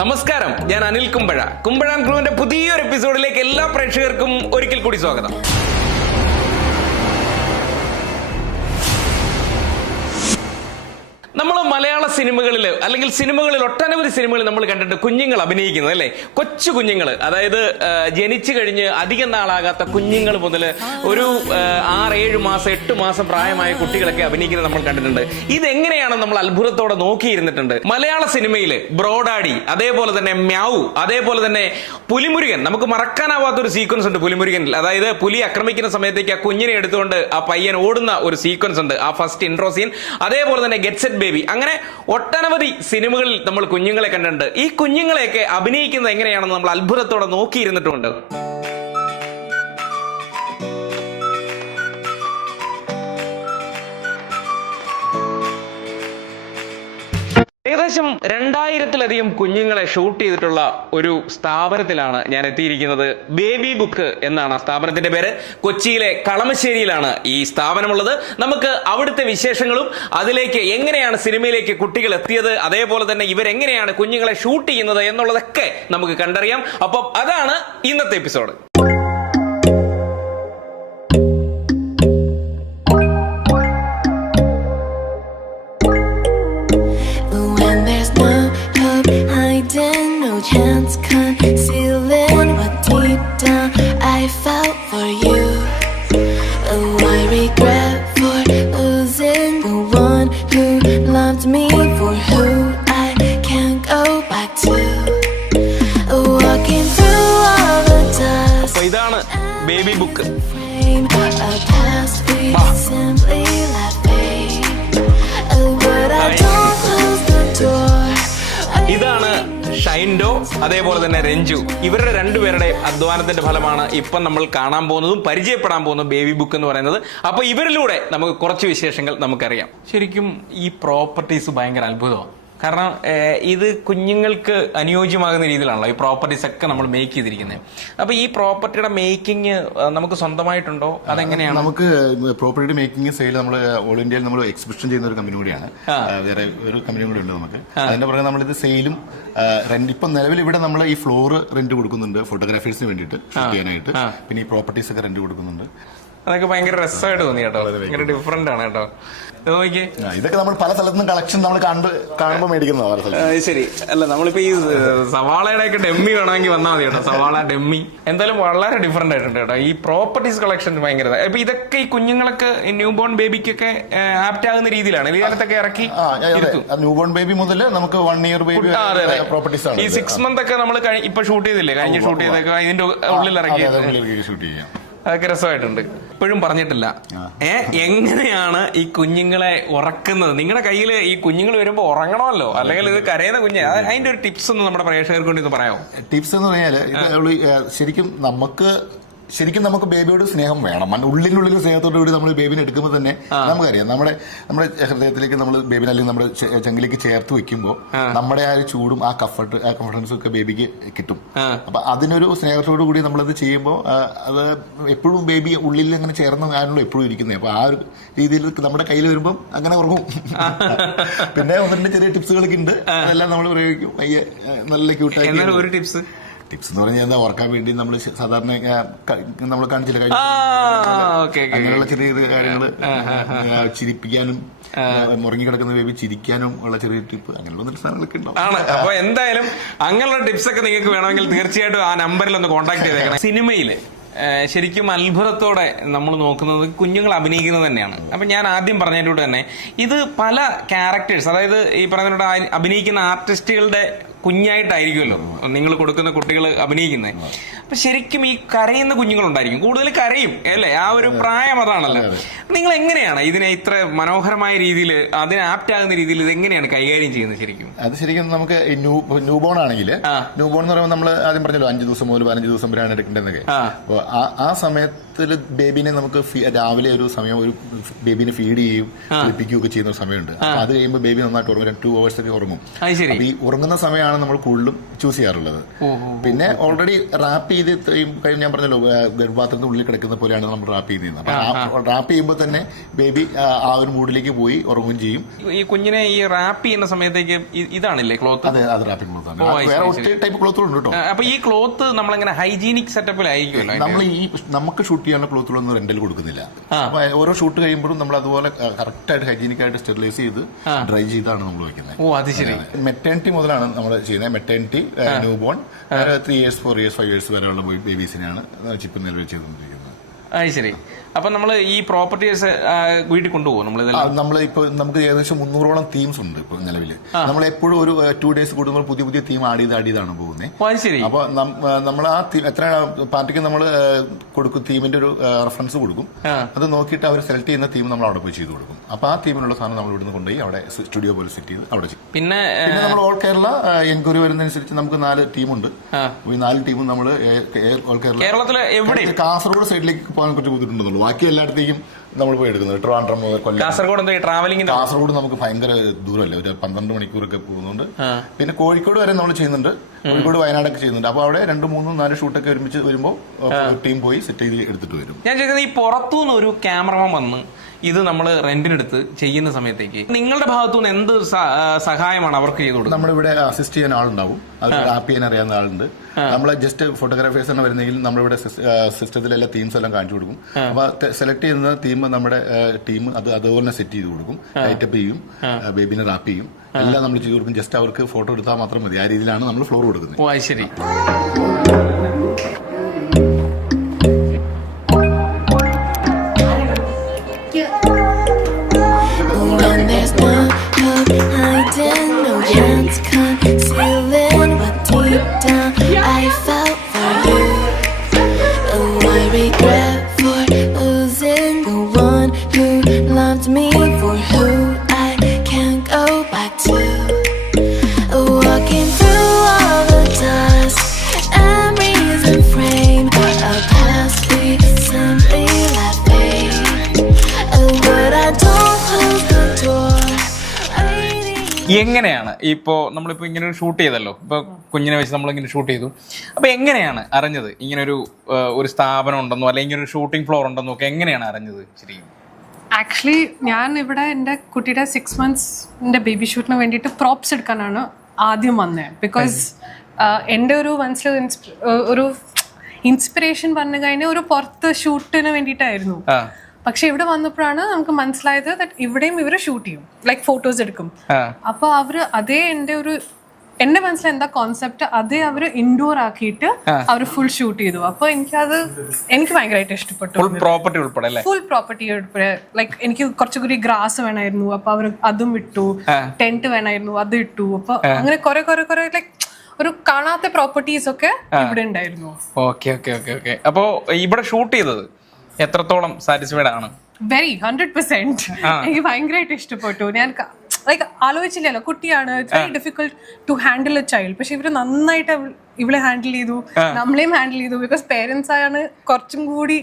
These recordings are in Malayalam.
നമസ്കാരം, ഞാൻ അനിൽ കുമ്പഴ. കുമ്പഴ ക്രൂവിന്റെ പുതിയൊരു എപ്പിസോഡിലേക്ക് എല്ലാ പ്രേക്ഷകർക്കും ഒരിക്കൽ കൂടി സ്വാഗതം. നമ്മൾ മലയാള സിനിമകളിൽ അല്ലെങ്കിൽ സിനിമകളിൽ ഒട്ടനവധി സിനിമകളിൽ നമ്മൾ കണ്ടിട്ട് കുഞ്ഞുങ്ങൾ അഭിനയിക്കുന്നത് അല്ലേ, കൊച്ചു കുഞ്ഞുങ്ങൾ, അതായത് ജനിച്ചു കഴിഞ്ഞ് അധികം നാളാകാത്ത കുഞ്ഞുങ്ങൾ മുതൽ ഒരു 6-7 മാസം 8 മാസം പ്രായമായ കുട്ടികളൊക്കെ അഭിനയിക്കുന്നത് നമ്മൾ കണ്ടിട്ടുണ്ട്. ഇതെങ്ങനെയാണ് നമ്മൾ അത്ഭുതത്തോടെ നോക്കിയിരുന്നിട്ടുണ്ട്. മലയാള സിനിമയിൽ ബ്രോഡാഡി, അതേപോലെ തന്നെ മ്യാവു, അതേപോലെ തന്നെ പുലിമുരുകൻ, നമുക്ക് മറക്കാനാവാത്തൊരു സീക്വൻസ് ഉണ്ട് പുലിമുരുകനിൽ. അതായത് പുലി ആക്രമിക്കുന്ന സമയത്തേക്ക് ആ കുഞ്ഞിനെ എടുത്തുകൊണ്ട് ആ പയ്യൻ ഓടുന്ന ഒരു സീക്വൻസ് ഉണ്ട്, ആ ഫസ്റ്റ് ഇൻട്രോ സീൻ. അതേപോലെ തന്നെ ഗെറ്റ് സെറ്റ് ബേബി, അങ്ങനെ ഒട്ടനവധി സിനിമകളിൽ നമ്മൾ കുഞ്ഞുങ്ങളെ കണ്ടിട്ടുണ്ട്. ഈ കുഞ്ഞുങ്ങളെയൊക്കെ അഭിനയിക്കുന്നത് എങ്ങനെയാണെന്ന് നമ്മൾ അത്ഭുതത്തോടെ നോക്കിയിരുന്നിട്ടുണ്ട്. ഏകദേശം 2000-ലധികം കുഞ്ഞുങ്ങളെ ഷൂട്ട് ചെയ്തിട്ടുള്ള ഒരു സ്ഥാപനത്തിലാണ് ഞാൻ എത്തിയിരിക്കുന്നത്. ബേബി ബുക്ക് എന്നാണ് ആ സ്ഥാപനത്തിന്റെ പേര്. കൊച്ചിയിലെ കളമശ്ശേരിയിലാണ് ഈ സ്ഥാപനമുള്ളത്. നമുക്ക് അവിടുത്തെ വിശേഷങ്ങളും അതിലേക്ക് എങ്ങനെയാണ് സിനിമയിലേക്ക് കുട്ടികൾ എത്തിയത്, അതേപോലെ തന്നെ ഇവരെങ്ങനെയാണ് കുഞ്ഞുങ്ങളെ ഷൂട്ട് ചെയ്യുന്നത് എന്നുള്ളതൊക്കെ നമുക്ക് കണ്ടറിയാം. അപ്പം അതാണ് ഇന്നത്തെ episode. No chance concealing what deep down I felt for you. Oh, I regret for losing the one who loved me, for who I can't go back to. Walking through all the dust. ഇതാണ് baby book. A past we simply left fade. Oh, but I don't close the door. ഇതാണ് ഷൈൻഡോ, അതേപോലെ തന്നെ രഞ്ജു. ഇവരുടെ രണ്ടുപേരുടെ അധ്വാനത്തിന്റെ ഫലമാണ് ഇപ്പം നമ്മൾ കാണാൻ പോകുന്നതും പരിചയപ്പെടാൻ പോകുന്ന ബേബി ബുക്ക് എന്ന് പറയുന്നത്. അപ്പൊ ഇവരിലൂടെ നമുക്ക് കുറച്ച് വിശേഷങ്ങൾ നമുക്കറിയാം. ശരിക്കും ഈ പ്രോപ്പർട്ടീസ് ഭയങ്കര അത്ഭുതമാണ്. കാരണം ഇത് കുഞ്ഞുങ്ങൾക്ക് അനുയോജ്യമാകുന്ന രീതിയിലാണല്ലോ ഈ പ്രോപ്പർട്ടീസ് ഒക്കെ നമ്മൾ മേക്ക് ചെയ്തിരിക്കുന്നത്. അപ്പൊ ഈ പ്രോപ്പർട്ടിയുടെ മേക്കിംഗ് നമുക്ക് സ്വന്തമായിട്ടുണ്ടോ, അതെങ്ങനെയാണ്? നമുക്ക് പ്രോപ്പർട്ടി മേക്കിംഗ് സെയിൽ നമ്മൾ ഓൾ ഇന്ത്യയിൽ നമ്മൾ എക്സിബിഷൻ ചെയ്യുന്ന ഒരു കമ്പനി കൂടിയാണ്. വേറെ ഒരു കമ്പനി കൂടി ഉണ്ട് നമുക്ക്. അതിന്റെ പുറകെ നമ്മളിത് സെയിലും റെന്റ്, ഇപ്പം നിലവിൽ ഇവിടെ നമ്മൾ ഈ ഫ്ലോർ റെന്റ് കൊടുക്കുന്നുണ്ട് ഫോട്ടോഗ്രാഫേഴ്സിന് വേണ്ടിയിട്ട് ഷൂട്ട് ചെയ്യാനായിട്ട്. പിന്നെ ഈ പ്രോപ്പർട്ടീസ് ഒക്കെ റെന്റ് കൊടുക്കുന്നുണ്ട്. അതൊക്കെ ഭയങ്കര രസമായിട്ട് തോന്നി കേട്ടോ, ഭയങ്കര ഡിഫറെന്റ് ആണ് കേട്ടോ. ഇതൊക്കെ നമ്മൾ പല സ്ഥലത്തുനിന്നും കളക്ഷൻ നമ്മൾ കാണുമ്പോൾ മേടിക്കുന്നതാണ്. ശരി, അല്ല നമ്മളിപ്പോ ഈ സവാളയുടെ ഒക്കെ ഡെമ്മി വേണമെങ്കിൽ വന്നാൽ മതി കേട്ടോ, സവാള ഡെമ്മി. എന്തായാലും വളരെ ഡിഫറെന്റ് ആയിട്ടുണ്ട് കേട്ടോ ഈ പ്രോപ്പർട്ടീസ് കളക്ഷൻ. ഭയങ്കര ഇപ്പൊ ഇതൊക്കെ ഈ കുഞ്ഞുങ്ങൾക്ക് ന്യൂ ബോൺ ബേബിക്കൊക്കെ ആപ്റ്റ് ആകുന്ന രീതിയിലാണ് ഈ കാലത്തൊക്കെ ഇറക്കി. ന്യൂ ബോൺ ബേബി മുതൽ നമുക്ക് 1 year ബേബി പ്രോപ്പർട്ടീസ് ആണ്. ഈ 6 month ഒക്കെ നമ്മൾ ഇപ്പൊ ഷൂട്ട് ചെയ്തില്ലേ, കഴിഞ്ഞ ഷൂട്ട് ചെയ്തൊക്കെ ഇതിന്റെ ഉള്ളിൽ ഇറക്കി ഷൂട്ട് ചെയ്യാം. അതൊക്കെ രസമായിട്ടുണ്ട്. ഇപ്പോഴും പറഞ്ഞിട്ടില്ല എങ്ങനെയാണ് ഈ കുഞ്ഞുങ്ങളെ ഉറക്കുന്നത്. നിങ്ങളുടെ കയ്യിൽ ഈ കുഞ്ഞുങ്ങൾ വരുമ്പോ ഉറങ്ങണമല്ലോ, അല്ലെങ്കിൽ ഇത് കരയുന്ന കുഞ്ഞ്, അതിന്റെ ഒരു ടിപ്സ് ഒന്ന് നമ്മുടെ പ്രേക്ഷകർക്ക് കൊണ്ട് ഇത് പറയാമോ? ടിപ്സ് എന്ന് പറഞ്ഞാല് ശരിക്കും നമുക്ക് ബേബിയോട് സ്നേഹം വേണം. ഉള്ളിനുള്ളിൽ സ്നേഹത്തോടു കൂടി നമ്മൾ ബേബിനെ എടുക്കുമ്പോൾ തന്നെ നമുക്കറിയാം നമ്മുടെ ഹൃദയത്തിലേക്ക് നമ്മൾ ബേബിനെ അല്ലെങ്കിൽ നമ്മുടെ ചങ്കിലേക്ക് ചേർത്ത് വെക്കുമ്പോൾ നമ്മുടെ ആ ഒരു ചൂടും ആ കംഫർട്ടൻസും ഒക്കെ ബേബിക്ക് കിട്ടും. അപ്പൊ അതിനൊരു സ്നേഹത്തോടു കൂടി നമ്മളത് ചെയ്യുമ്പോൾ അത് എപ്പോഴും ബേബി ഉള്ളിൽ അങ്ങനെ ചേർന്ന് ആണല്ലോ എപ്പോഴും ഇരിക്കുന്നത്. അപ്പൊ ആ ഒരു രീതിയിൽ നമ്മുടെ കയ്യിൽ വരുമ്പോൾ അങ്ങനെ ഉറങ്ങും. പിന്നെ 1-2 ചെറിയ ടിപ്സുകളൊക്കെ ഉണ്ട്, അതെല്ലാം നമ്മൾ പ്രയോഗിക്കും. നല്ല ക്യൂട്ടായി ഒരു ടിപ്സ് എന്ന് പറഞ്ഞാൽ എന്താ, ഓർക്കാൻ വേണ്ടി നമ്മൾ സാധാരണ നമ്മൾ കാണിച്ചില്ല അങ്ങനെയുള്ള ചെറിയ കാര്യങ്ങള്, ചിരിപ്പിക്കാനും മുറങ്ങിക്കിടക്കുന്ന ബേബി ചിരിക്കാനും ഉള്ള ചെറിയ ടിപ്പ്, അങ്ങനെയുള്ള സാധനങ്ങളൊക്കെ ഉണ്ടാവും. അപ്പൊ എന്തായാലും അങ്ങനെയുള്ള ടിപ്സ് ഒക്കെ നിങ്ങൾക്ക് വേണമെങ്കിൽ തീർച്ചയായിട്ടും ആ നമ്പറിൽ ഒന്ന് കോൺടാക്ട് ചെയ്തേക്കണം. സിനിമയില് ശരിക്കും അത്ഭുതത്തോടെ നമ്മൾ നോക്കുന്നത് കുഞ്ഞുങ്ങൾ അഭിനയിക്കുന്നത് തന്നെയാണ്. അപ്പൊ ഞാൻ ആദ്യം പറഞ്ഞതിലൂടെ തന്നെ ഇത് പല ക്യാരക്ടേഴ്സ്, അതായത് ഈ പറഞ്ഞ അഭിനയിക്കുന്ന ആർട്ടിസ്റ്റുകളുടെ കുഞ്ഞായിട്ടായിരിക്കുമല്ലോ നിങ്ങൾ കൊടുക്കുന്ന കുട്ടികൾ അഭിനയിക്കുന്നത്. അപ്പൊ ശരിക്കും ഈ കരയുന്ന കുഞ്ഞുങ്ങളുണ്ടായിരിക്കും, കൂടുതൽ കരയും അല്ലേ, ആ ഒരു പ്രായം അതാണല്ലോ. നിങ്ങൾ എങ്ങനെയാണ് ഇതിനെ ഇത്ര മനോഹരമായ രീതിയിൽ അതിന് ആപ്റ്റ് ആകുന്ന രീതിയിൽ ഇത് എങ്ങനെയാണ് കൈകാര്യം ചെയ്യുന്നത്? ശരിക്കും നമുക്ക് ന്യൂ ബോൺ ആണെങ്കിൽ, ന്യൂ ബോൺ എന്ന് പറയുമ്പോൾ നമ്മൾ ആദ്യം പറഞ്ഞല്ലോ 5 ദിവസം മുതൽ 15 ദിവസം വരെയാണ് എടുക്കേണ്ടതെന്നൊക്കെ. അപ്പോൾ ആ സമയത്തിൽ ബേബിനെ നമുക്ക് രാവിലെ ഒരു സമയം ഒരു ബേബിനെ ഫീഡ് ചെയ്യും കുളിപ്പിക്കുകയൊക്കെ ചെയ്യുന്ന ഒരു സമയമുണ്ട്. അത് കഴിയുമ്പോൾ ബേബി നന്നായിട്ട് ഉറങ്ങും, 2 hours ഒക്കെ ഉറങ്ങും. അപ്പൊ ഈ ഉറങ്ങുന്ന സമയമാണ് ആണ് നമ്മൾ കൂടുതലും ചൂസ് ചെയ്യാറുള്ളത്. പിന്നെ ഓൾറെഡി റാപ്പ് ചെയ്ത് കഴിഞ്ഞ് ഞാൻ പറഞ്ഞല്ലോ ഗർഭപാത്രത്തിന്റെ ഉള്ളിൽ കിടക്കുന്ന പോലെയാണ് നമ്മൾ റാപ്പ് ചെയ്തിരുന്നത്. അപ്പൊ റാപ്പ് ചെയ്യുമ്പോൾ തന്നെ ബേബി ആ ഒരു മൂഡിലേക്ക് പോയി ഉറങ്ങുകയും ചെയ്യും. ഈ കുഞ്ഞിനെ ഈ റാപ്പ് ചെയ്യുന്ന സമയത്തേക്ക് ഇതാണല്ലേ ക്ലോത്ത്? അതെ, അത് റാപ്പിംഗ് ക്ലോത്ത് ആണ്. വേറെ ഒത്തിരി ടൈപ്പ് ക്ലോത്തുകളുണ്ട് കേട്ടോ. അപ്പൊ ഈ ക്ലോത്ത് നമ്മളെങ്ങനെ ഹൈജീനിക് സെറ്റപ്പിലായിരിക്കുമല്ലോ? നമ്മൾ നമുക്ക് ഷൂട്ട് ചെയ്യാനുള്ള ക്ലോത്തുകളൊന്നും റെന്റൽ കൊടുക്കുന്നില്ല. അപ്പൊ ഓരോ ഷൂട്ട് കഴിയുമ്പോഴും നമ്മൾ അതുപോലെ കറക്റ്റ് ആയിട്ട് ഹൈജീനിക് ആയിട്ട് സ്റ്റെറിലൈസ് ചെയ്ത് ഡ്രൈ ചെയ്താണ് നമ്മൾ വെക്കുന്നത്. ഓ, അത് ശരി. മെറ്റേണിറ്റി മുതലാണ് നമ്മൾ ചെയ്യുന്നത്. Maternity, new born, 3 years 4 years 5 years വരെയുള്ള ബേബീസിനെയാണ് ചിപ്പ് നിലവിൽ ചെയ്തുകൊണ്ടിരിക്കുന്നത്. അത് ശരി. അപ്പൊ നമ്മൾ ഈ പ്രോപ്പർട്ടീസ് വീട്ടിൽ കൊണ്ടുപോകും നമ്മളിപ്പോ നമുക്ക് ഏകദേശം 300ഓളം തീംസ് ഉണ്ട് ഇപ്പൊ നിലവിൽ. നമ്മൾ എപ്പോഴും ഒരു 2 days കൂടുമ്പോൾ പുതിയ തീം ആഡ് ചെയ്താണ് പോകുന്നത്. അപ്പൊ നമ്മൾ ആ എത്ര പാർട്ടിക്ക് നമ്മൾ കൊടുക്കും, തീമിന്റെ ഒരു റെഫറൻസ് കൊടുക്കും. അത് നോക്കിയിട്ട് അവർ സെലക്ട് ചെയ്യുന്ന തീം നമ്മൾ അവിടെ പോയി ചെയ്ത് കൊടുക്കും. അപ്പൊ ആ തീമിനുള്ള സാധനം നമ്മൾ ഇവിടുന്ന് കൊണ്ടുപോയി അവിടെ സ്റ്റുഡിയോ പോലെ സെറ്റ് ചെയ്ത് അവിടെ ചെയ്യും. പിന്നെ നമ്മൾ ഓൾ കേരള എൻക്വയറി വരുന്നതനുസരിച്ച് നമുക്ക് 4 ടീമുണ്ട്. ഈ 4 ടീമും നമ്മൾ ഓൾ കേരളത്തിലെ കാസർഗോഡ് സൈഡിലേക്ക് പോകാൻ കുറച്ച് ബുദ്ധിമുട്ടുണ്ടെന്നുള്ളൂ. ബാക്കി എല്ലായിടത്തേക്കും നമ്മൾ പോയി എടുക്കുന്നത്. ട്രിവാൻഡ്രം മുതൽ കൊല്ലം. കാസർഗോഡ് നമുക്ക് ഭയങ്കര ദൂരമല്ലേ, ഒരു 12 മണിക്കൂറൊക്കെ പോകുന്നുണ്ട്. പിന്നെ കോഴിക്കോട് വരെ നമ്മൾ ചെയ്യുന്നുണ്ട്. കോഴിക്കോട് വയനാടൊക്കെ ചെയ്യുന്നുണ്ട്. അപ്പൊ അവിടെ 2, 3, 4 ഷൂട്ടൊക്കെ ഒരുമിച്ച് വരുമ്പോൾ ടീം പോയി സെറ്റ് ചെയ്ത് എടുത്തിട്ട് വരും. ഞാൻ ചോദിക്കുന്നത്, ഈ പുറത്തുനിന്ന് ഒരു ക്യാമറമാൻ വന്ന് ഇത് നമ്മൾ റെന്റിനെടുത്ത് ചെയ്യുന്ന സമയത്തേക്ക് നിങ്ങളുടെ ഭാഗത്തുനിന്ന് എന്ത് സഹായമാണ് അവർക്ക് ചെയ്തു കൊടുക്കുന്നത്? നമ്മളിവിടെ അസിസ്റ്റ് ചെയ്യാൻ ആളുണ്ടാവും. അവർ റാപ്പ് ചെയ്യാൻ അറിയാവുന്ന ആളുണ്ട്. നമ്മളെ ജസ്റ്റ് ഫോട്ടോഗ്രാഫേഴ്സ് ആണ് വരുന്നെങ്കിൽ നമ്മളിവിടെ സിസ്റ്റത്തിലെല്ലാം തീംസ് എല്ലാം കാണിച്ചു കൊടുക്കും. അപ്പൊ സെലക്ട് ചെയ്യുന്ന തീം നമ്മുടെ ടീം അതുപോലെ സെറ്റ് ചെയ്ത് കൊടുക്കും. ലൈറ്റപ്പ് ചെയ്യും, ബേബിനെ റാപ്പ് ചെയ്യും, എല്ലാം നമ്മൾ ചെയ്ത് കൊടുക്കും. ജസ്റ്റ് അവർക്ക് ഫോട്ടോ എടുത്താൽ മാത്രം മതി. ആ രീതിയിലാണ് നമ്മൾ ഫ്ലോർ കൊടുക്കുന്നത്. ഓ, ശരി. No chance concealing what deep down I felt for you. Oh, I regret for losing the one who loved me for who I can't go back to. Walking through all the dust, memories and frame a past we simply left fade. But I don't close the door. എങ്ങനെയാണ് ഇപ്പോ നമ്മളിപ്പോ ഇങ്ങനെ ഒരു ഷൂട്ട് ചെയ്തല്ലോ, ഇപ്പൊ കുഞ്ഞിനെ വെച്ച് നമ്മളിങ്ങനെ ഷൂട്ട് ചെയ്തു. അപ്പൊ എങ്ങനെയാണ് അറിഞ്ഞത് ഇങ്ങനെ ഒരു സ്ഥാപനം ഉണ്ടെന്നോ അല്ലെങ്കിൽ ഒരു ഷൂട്ടിംഗ് ഫ്ലോർ ഉണ്ടെന്നോ ഒക്കെ എങ്ങനെയാണ് അറിഞ്ഞത് ശരിക്കും? ആക്ച്വലി ഞാൻ ഇവിടെ എൻ്റെ കുട്ടിയുടെ 6 months ബേബി ഷൂട്ടിന് വേണ്ടിയിട്ട് പ്രോപ്സ് എടുക്കാനാണ് ആദ്യം വന്നത്. ബിക്കോസ് എൻ്റെ ഒരു മനസ്സിൽ ഒരു ഇൻസ്പിറേഷൻ പറഞ്ഞു കഴിഞ്ഞാൽ ഒരു പുറത്ത് ഷൂട്ടിന് വേണ്ടിയിട്ടായിരുന്നു. പക്ഷെ ഇവിടെ വന്നപ്പോഴാണ് നമുക്ക് മനസ്സിലായത് ഇവിടെയും ഇവര് ഷൂട്ട് ചെയ്യും, ലൈക്ക് ഫോട്ടോസ് എടുക്കും. അപ്പൊ അവര് അതേ എന്റെ മനസ്സിൽ എന്താ കോൺസെപ്റ്റ് അതേ അവര് ഇൻഡോർ ആക്കിയിട്ട് അവര് ഫുൾ ഷൂട്ട് ചെയ്തു. അപ്പൊ എനിക്ക് ഭയങ്കരമായിട്ട് ഇഷ്ടപ്പെട്ടു. ഫുൾ പ്രോപ്പർട്ടി ഉൾപ്പെടെ ലൈക്ക് എനിക്ക് കുറച്ചുകൂടി ഗ്രാസ് വേണമായിരുന്നു. അപ്പൊ അവര് അതും ഇട്ടു. ടെന്റ് വേണമായിരുന്നു, അത് ഇട്ടു. അപ്പൊ അങ്ങനെ കുറെ ലൈക്ക് ഒരു കാണാത്ത പ്രോപ്പർട്ടീസ് ഒക്കെ ഇവിടെ ഉണ്ടായിരുന്നു. ഓക്കെ. അപ്പോ ഇവിടെ ഷൂട്ട് ചെയ്തത് എത്രത്തോളം സാറ്റിസ്ഫൈഡ് ആണ്? വെരി 100%. എനിക്ക് ഭയങ്കരമായിട്ട് ഇഷ്ടപ്പെട്ടു. ഞാൻ ലൈക്ക് ആലോചിച്ചില്ലല്ലോ, കുട്ടിയാണ്, it's very difficult to handle a child. പക്ഷെ ഇവര് നന്നായിട്ട് ഇവളെ ഹാൻഡിൽ ചെയ്തു, നമ്മളെയും ഹാൻഡിൽ ചെയ്തു. ബിക്കോസ് പേരൻസ് ആണ് കുറച്ചും കൂടി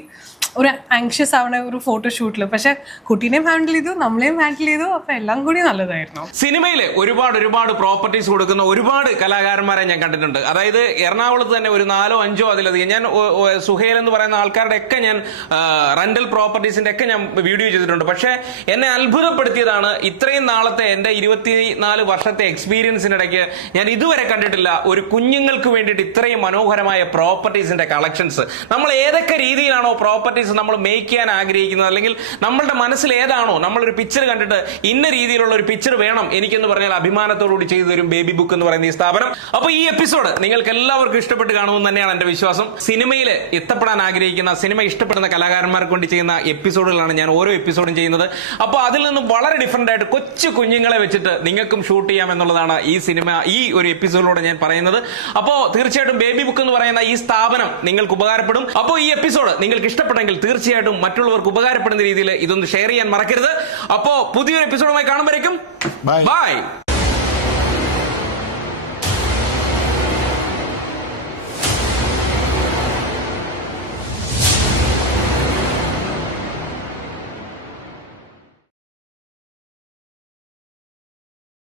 ഒരു ആങ്ഷ്യസ് ആവണ ഒരു ഫോട്ടോഷൂട്ടിൽ. പക്ഷെ കുട്ടീനെയും ഹാൻഡിൽ ചെയ്തു, നമ്മളെയും ഹാൻഡിൽ ചെയ്തു. അപ്പൊ എല്ലാം കൂടി നല്ലതായിരുന്നു. സിനിമയില് ഒരുപാട് പ്രോപ്പർട്ടീസ് കൊടുക്കുന്ന ഒരുപാട് കലാകാരന്മാരെ ഞാൻ കണ്ടിട്ടുണ്ട്. അതായത് എറണാകുളത്ത് തന്നെ ഒരു 4 5 അതിലധികം. ഞാൻ സുഹേൽ എന്ന് പറയുന്ന ആൾക്കാരുടെ ഒക്കെ ഞാൻ റെന്റൽ പ്രോപ്പർട്ടീസിന്റെ ഒക്കെ ഞാൻ വീഡിയോ ചെയ്തിട്ടുണ്ട്. പക്ഷെ എന്നെ അത്ഭുതപ്പെടുത്തിയതാണ് ഇത്രയും നാളത്തെ എന്റെ 24 വർഷത്തെ എക്സ്പീരിയൻസിനിടയ്ക്ക് ഞാൻ ഇതുവരെ കണ്ടിട്ടില്ല ഒരു കുഞ്ഞുങ്ങൾക്ക് വേണ്ടിയിട്ട് ഇത്രയും മനോഹരമായ പ്രോപ്പർട്ടീസിന്റെ കളക്ഷൻസ്. നമ്മൾ ഏതൊക്കെ രീതിയിലാണോ പ്രോപ്പർട്ടീസ് നമ്മൾ മേക്ക് ചെയ്യാൻ ആഗ്രഹിക്കുന്നത്, അല്ലെങ്കിൽ നമ്മളുടെ മനസ്സിൽ ഏതാണോ, നമ്മളൊരു പിക്ചർ കണ്ടിട്ട് ഇന്ന രീതിയിലുള്ള ഒരു പിക്ചർ വേണം എനിക്കെന്ന് പറഞ്ഞാൽ അഭിമാനത്തോടുകൂടി ചെയ്തു തരും ബേബി ബുക്ക് എന്ന് പറയുന്ന ഈ സ്ഥാപനം. അപ്പൊ ഈ എപ്പിസോഡ് നിങ്ങൾക്ക് എല്ലാവർക്കും ഇഷ്ടപ്പെട്ട് കാണുമെന്ന് തന്നെയാണ് എന്റെ വിശ്വാസം. സിനിമയിൽ എത്തപ്പെടാൻ ആഗ്രഹിക്കുന്ന, സിനിമ ഇഷ്ടപ്പെടുന്ന കലാകാരന്മാർക്ക് വേണ്ടി ചെയ്യുന്ന എപ്പിസോഡുകളാണ് ഞാൻ ഓരോ എപ്പിസോഡും ചെയ്യുന്നത്. അപ്പോൾ അതിൽ നിന്നും വളരെ ഡിഫറെന്റ് ആയിട്ട് കൊച്ചു കുഞ്ഞുങ്ങളെ വെച്ചിട്ട് നിങ്ങൾക്കും ഷൂട്ട് ചെയ്യാം എന്നുള്ളതാണ് ഈ ഒരു എപ്പിസോഡിലൂടെ ഞാൻ പറയുന്നത്. അപ്പോൾ തീർച്ചയായിട്ടും ബേബി ബുക്ക് എന്ന് പറയുന്ന ഈ സ്ഥാപനം നിങ്ങൾക്ക് ഉപകാരപ്പെടും. അപ്പോൾ ഈ എപ്പിസോഡ് നിങ്ങൾക്ക് ഇഷ്ടപ്പെട്ടെങ്കിൽ തീർച്ചയായിട്ടും മറ്റുള്ളവർക്ക് ഉപകാരപ്പെടുന്ന രീതിയിൽ ഇതൊന്ന് ഷെയർ ചെയ്യാൻ മറക്കരുത്. അപ്പോൾ പുതിയൊരു എപ്പിസോഡുമായി കാണുമ്പോഴേക്കും ബൈ.